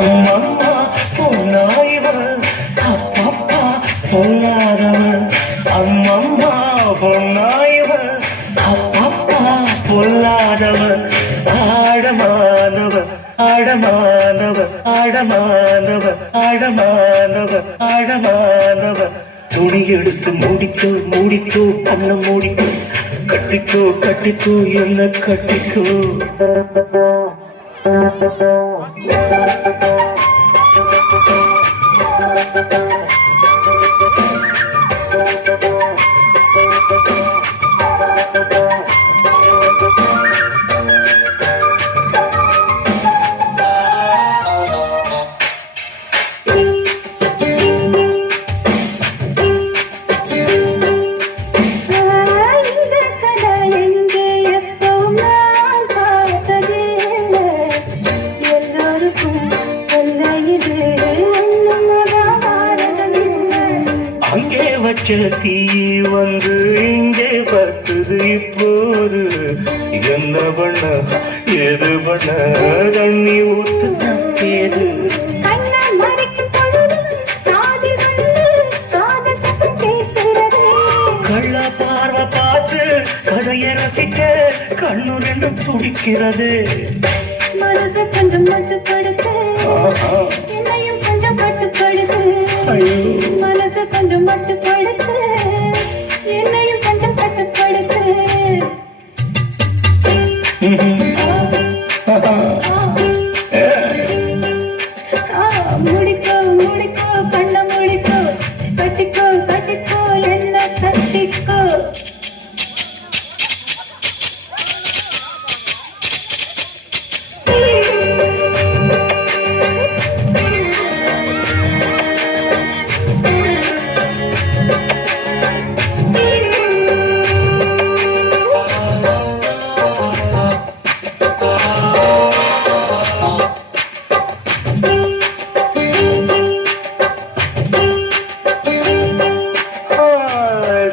அம்மம்மா பொன்னாயவன் அப்பப்பா பொல்லாதவன் அம்மம்மா பொன்னாயவன் அப்பப்பா பொல்லாதவன் ஆழமானவன் ஆழமானவன் ஆழமானவன் ஆழமானவன் ஆழமானவன் துணி எடுத்து மூடிக்கோ மூடிக்கோ கண்ண மூடிக்கோ கட்டிக்கோ கட்டிக்கோ என்ன கட்டிக்கோ அங்கே வச்ச தீ வந்து இங்கே பத்துது இப்போது என்ன பண்ண எது பண்ண தண்ணி ஊத்து தப்பேது கள்ள பார்வை பார்த்து கதையை ரசிக்க கண்ணு ரெண்டும் துடிக்கிறது மனசை கொஞ்சம் மட்டுப்படுத்து என்னையும் கொஞ்சம் கட்டுப்படுத்து மனசை கொஞ்சம் மட்டுப்படுத்து என்னையும் கொஞ்சம் கட்டுப்படுத்து முடிக்கோ முடிக்கோ கண்ண முடிக்கோ கட்டிக்கோ கட்டிக்கோ என்ன கட்டிக்கோ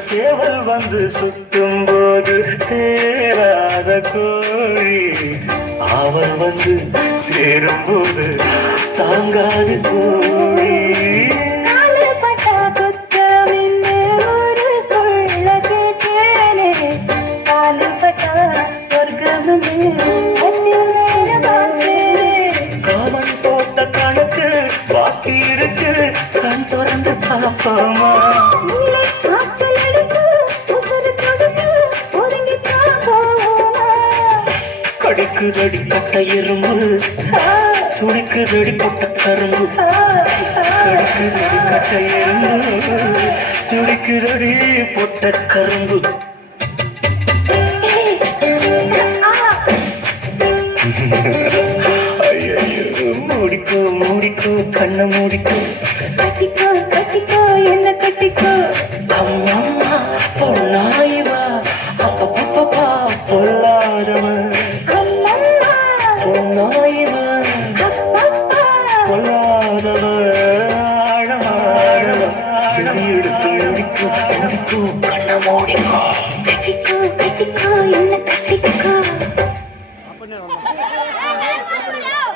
சேவல் வந்து சுத்தும் போது சேராத கோழி அவன் வந்து சேரும் போது தாங்காது கோழி காமன் போட்ட கணக்கு பாக்கி இருக்கு கண் திறந்து பார்ப்போமா கடிக்குதடி பட்ட எறும்பு துடிக்குதடி பொட்ட கரும்பு கடிக்குதடி கட்ட எறும்பு துடிக்குதடி பொட்ட கரும்பு ஐயோ மூடிக்கோ மூடிக்கோ கண்ண மூடிக்கோ கட்டிக்கோ கட்டிக்கோ என்ன கட்டிக்கோ அம்மம்மா பொன்னாயவா அப்பப்பப்பா பொல்லாதவன் பொன்னாயவன் பொல்லாதவன் ஆழமாழவன் செடி எடுத்து முடிக்கோ முடிக்கோ கண்ண மூடிக்கோ கட்டிக்கோ கட்டிக்கோ என்ன